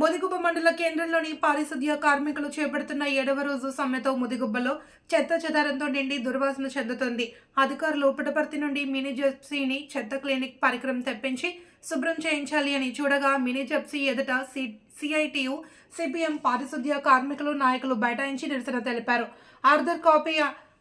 ముదిగుబ్బ మండల కేంద్రంలోని పారిశుద్ధ్య కార్మికులు చేపడుతున్న ఏడవ రోజు సమ్మెతో ముదిగుబ్బలో చెత్త చెదారంతో నిండి దుర్వాసన చెందుతుంది. అధికారులు పుట్టపర్తి నుండి మినీ జెప్సీని చెత్త క్లినిక్ పరికరం తెప్పించి శుభ్రం చేయించాలి అని చూడగా మినీ జెప్సీ ఎదుట సి సిఐటియు సిపిఎం పారిశుద్ధ్య కార్మికులు నాయకులు బైఠాయించి నిరసన తెలిపారు. ఆర్థర్ కాపీ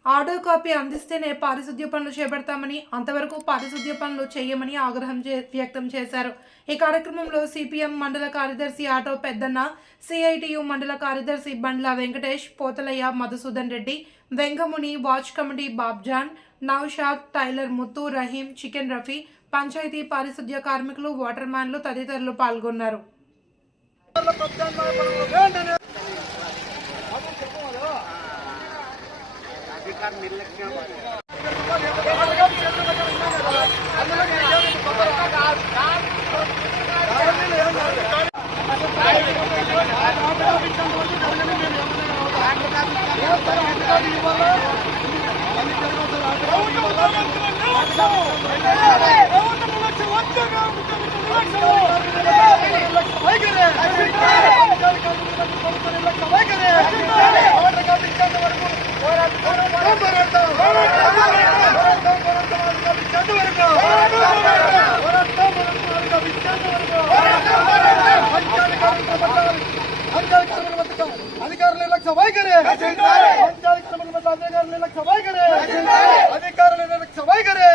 ఆర్డర్ కాపీ అందిస్తేనే పారిశుద్ధ్య పనులు చేపడతామని అంతవరకు పారిశుద్ధ్య పనులు చేయమని ఆగ్రహం వ్యక్తం చేశారు. ఈ కార్యక్రమంలో సిపిఎం మండల కార్యదర్శి ఆటో పెద్దన్న సిఐటియు మండల కార్యదర్శి Bandla Venkatesh Pothalayya Madhusudan Reddy Vengamuni watch committee Babjan Naushad tailor Muthu Rahim chicken Rafi panchayat పారిశుద్ధ్య కార్మికులు వాటర్ మ్యాన్లు తదితరులు పాల్గొన్నారు. అధికారుల లక్ష్య వైఖరి. అధికారుల లక్ష్య వైఖరి. అధికారుల లక్ష్య వైఖరి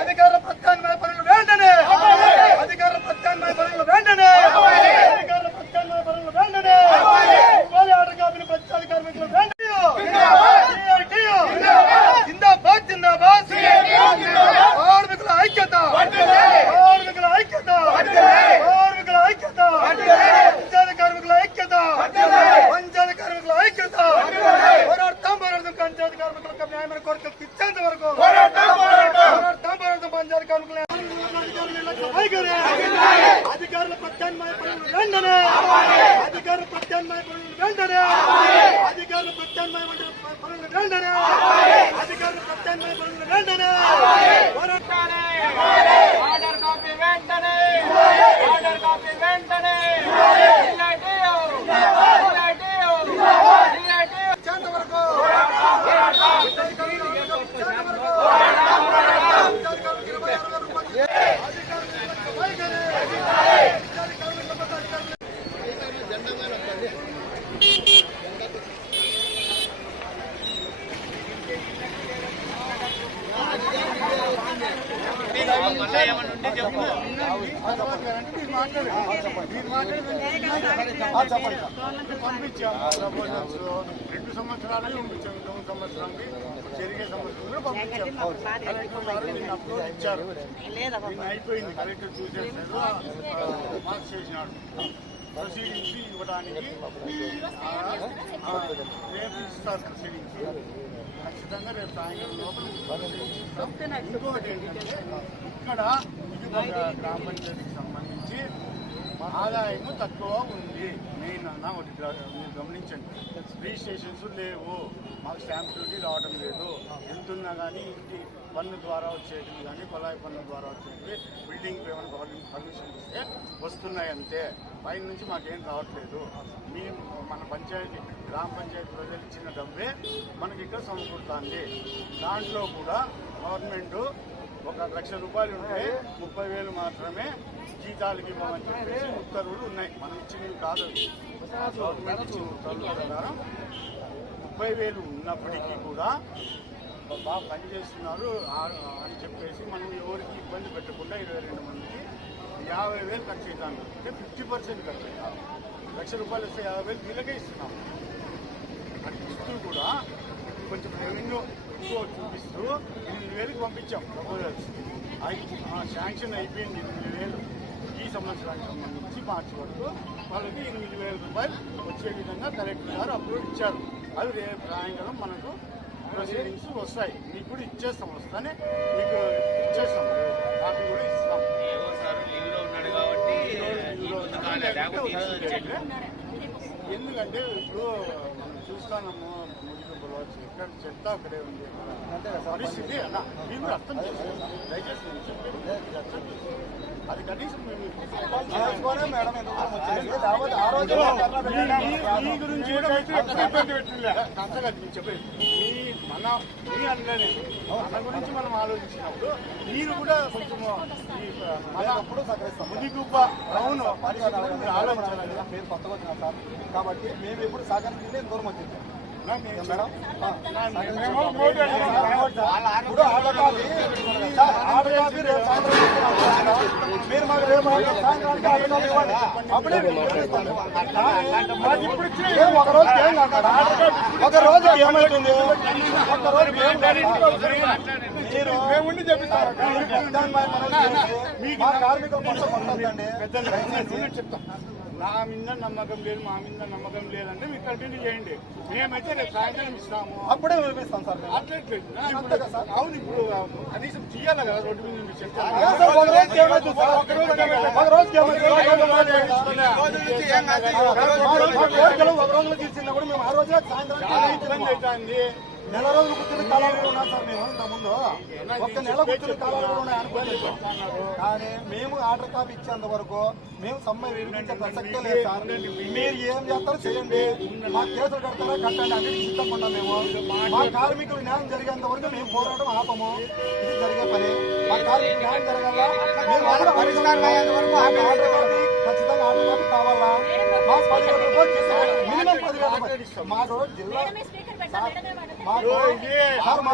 అధికారుల ప్రత్యామ్నాయ పనులు వెంటనే అధికారుల ప్రత్యామ్నాయ పనులు వెంటనే అధికారుల ప్రత్యామ్నాయ పనులు వెంటనే ఇవ్వాలి ఆర్డర్ కాపీని పంచాలి కార్మికులు వెంటనే CITU. జిందాబాద్ జిందాబాద్ కార్మికుల ఐక్యత కార్మికుల ఐక్యత కార్మికుల ఐక్యత పంచాయతీ కార్మికుల ఐక్యత పంచాయతీ కార్మికుల ఐక్యత పోరాడతాం పోరాడతాం పంచాయతీ కార్మికులకు న్యాయమైన కోరికలు ఇచ్చేంత వరకు పోరాడతాం పోరాడతాం పంచాయతీ కార్మికుల వైఖరి అధికారుల ప్రత్యామ్నాయ పనులు వెంటనే! అధికారులు ప్రత్యామ్నాయ పనులు వెంటనే! అధికారులు ప్రత్యామ్నాయ పనులు వెంటనే! అధికారులు ప్రత్యామ్నాయ పనులు వెంటనే! పోరాటాలే ఆర్డర్ కాపీ వెంటనే ఆర్డర్ కాపీ వెంటనే ఇలాంటియో ఇలాంటియో ఇలాంటియో ఇచ్చేంత వరకు పంపించాము ప్రపోజల్స్ రెండు సంవత్సరాలు పంపించాము తొమ్మిది సంవత్సరానికి జరిగే సంవత్సరం పంపించాము ఇచ్చారు అయిపోయింది కలెక్టర్ చూసేసారు మార్క్స్ చేసినాడు ప్రొసీడింగ్స్ ఇవ్వడానికి రేపు ఇస్తారు ప్రొసీడింగ్స్. ఖచ్చితంగా రేపు సాయంత్రం లోపల proceedings ఇంకోటి ఏంటంటే ఇక్కడ గ్రామ పంచాయతీకి సంబంధించి ఆదాయము తక్కువ ఉంది. మెయిన్ అన్న ఒకటి మీరు గమనించండి. రిజిస్ట్రేషన్స్ లేవు. మాకు స్టాంప్ డ్యూటీ రావడం లేదు. ఎంత కానీ ఇంటి పన్ను ద్వారా వచ్చేటివి కానీ కొలాయి పన్ను ద్వారా వచ్చేటివి బిల్డింగ్ ఏమైనా పర్మిషన్ ఇస్తే వస్తున్నాయి అంతే. పైన నుంచి మాకేం రావట్లేదు. మేము మన పంచాయతీ గ్రామ పంచాయతీ ప్రజలు ఇచ్చిన డబ్బే మనకి ఇక్కడ సమకూరుతుంది. దాంట్లో కూడా గవర్నమెంట్ ఒక లక్ష రూపాయలు ఉంటే ముప్పై వేలు మాత్రమే జీతాలకి ఇవ్వమని చెప్పేసి ఉత్తర్వులు ఉన్నాయి. మనం ఇచ్చినవి కాదు గవర్నమెంట్ ఇచ్చిన ఉత్తర్వుల ప్రకారం ముప్పై వేలు ఉన్నప్పటికీ కూడా బాగా పనిచేస్తున్నారు అని చెప్పేసి మనం ఎవరికి ఇబ్బంది పెట్టకుండా ఇరవై రెండు మందికి యాభై వేలు ఖర్చు అవుతాను అంటే ఫిఫ్టీ పర్సెంట్ ఖర్చు అవుతాను లక్ష రూపాయలు వస్తే యాభై వేలు వీళ్ళకే ఇస్తున్నాం. అది ఇస్తూ కూడా కొంచెం రెవెన్యూ ఎక్కువ చూపిస్తూ ఎనిమిది వేలకు పంపించాం ప్రపోజల్స్ శాంక్షన్ అయిపోయింది ఎనిమిది వేలు ఈ సంవత్సరానికి సంబంధించి మార్చి వరకు వాళ్ళకి ఎనిమిది వేల రూపాయలు వచ్చే విధంగా కలెక్టర్ గారు అప్రూవ్ ఇచ్చారు అవి రేపు సాయంకాలం మనకు ప్రొసీడింగ్స్ వస్తాయి మీకు కూడా ఇచ్చేస్తాం వస్తానే మీకు ఇచ్చేస్తాం కాపీ కూడా ఇస్తాం కాబట్టి ఎందుకంటే ఇప్పుడు మనం చూస్తానము ముగిపోలో ఎక్కడ చెత్త అక్కడే ఉంది. పరిస్థితి అన్న. మీరు అర్థం చేసుకోండి దయచేసి చెప్పేది మీరు అర్థం చేసుకోండి. అది కనీసం మేము మీ- గురించి కూడా అంతగా అంతగా నేను చెప్పేది. మన మీ అందరినీ మన గురించి మనం ఆలోచించినప్పుడు మీరు కూడా కొంచెం ఈ మన ముదిగుబ్బ అవును. మీరు ఆలోచించాలి. మీరు కొత్తగా వచ్చినారు సార్. కాబట్టి మేము ఎప్పుడు సహకరించింది దూరం వచ్చింది ఇప్పుడు కాపీ కాపీ రేపు సాయంత్రం. మీరు మాకు రేపు సాయంత్రానికి ఆర్డర్ కాపీ ఇవ్వండి అప్పుడే. కానీ ఇప్పుడు ఒక రోజు ఏం కాదు ఒక రోజు ఏమవుతుంది ఒక రోజు ఏం కాదు. మీరు మేము ఉండి చెప్పిస్తాం మా కొట్టద్దండి పెద్దలు నేను చెప్తాం నా మీద నమ్మకం లేదు మా మీద నమ్మకం లేదంటే మీరు కంటిన్యూ చేయండి. మేమైతే రేపు సాయంత్రం ఇస్తాము. అప్పుడే వినిపిస్తాం సార్. అట్లే అవును ఇప్పుడు కనీసం తీయాలి కదా రోడ్డు మీద ఒక రోజు- తీర్చినా కూడా మేము ఆ రోజే. ఇబ్బంది అవుతుంది. నెల రోజులు కూర్చుని కాలాలు కూడా ఉన్నాం సార్ మేము ఇంత ముందు ఒక్క నెల కూర్చుని కాలాలు కూడా ఉన్నాయి అనుకోలేదు. కానీ మేము ఆర్డర్ కాపీ ఇచ్చేంత వరకు మేము సమ్మె వినిపించే ప్రసక్తే లేదు సార్. మీరు ఏం చేస్తారో చేయండి. మా కేసులు కడతారా కట్టండి అన్నిటికీ సిద్ధంగా ఉన్నాం మేము. మా కార్మికులు న్యాయం జరిగేంత వరకు మేము పోరాటం ఆపము. ఇది జరిగే పని. మా కార్మికులు న్యాయం జరగాల? మేము వరకు ఖచ్చితంగా కాపీ కావాలా? మా మినిమం రూపాయలు. మా రోజు జిల్లా మాకు మా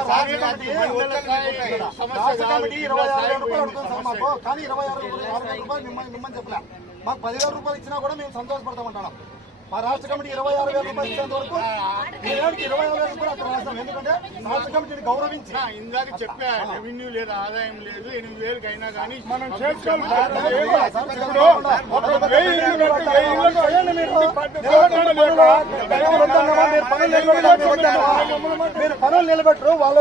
ఇరవై ఆరు రూపాయలు అడుగుతాం సార్ మాకు కానీ ఇరవై ఆరు రూపాయలు మిమ్మల్ని మిమ్మల్ని చెప్పలే మాకు పదివేల రూపాయలు ఇచ్చినా కూడా మేము సంతోషపడతామంటున్నాం. మా రాష్ట్ర కమిటీ ఇరవై ఆరు వేల రూపాయలు ఇచ్చేంత వరకు ఏడాదికి ఇరవై ఆరు వేల రూపాయలు అక్కడ రాస్తాం ఎందుకంటే రాష్ట్ర కమిటీని గౌరవించి ఇందాక చెప్పా రెవెన్యూ లేదు ఆదాయం లేదు ఎనిమిది వేలకు అయినా కానీ మనం మీరు పనులు నిలబెట్టరు వాళ్ళు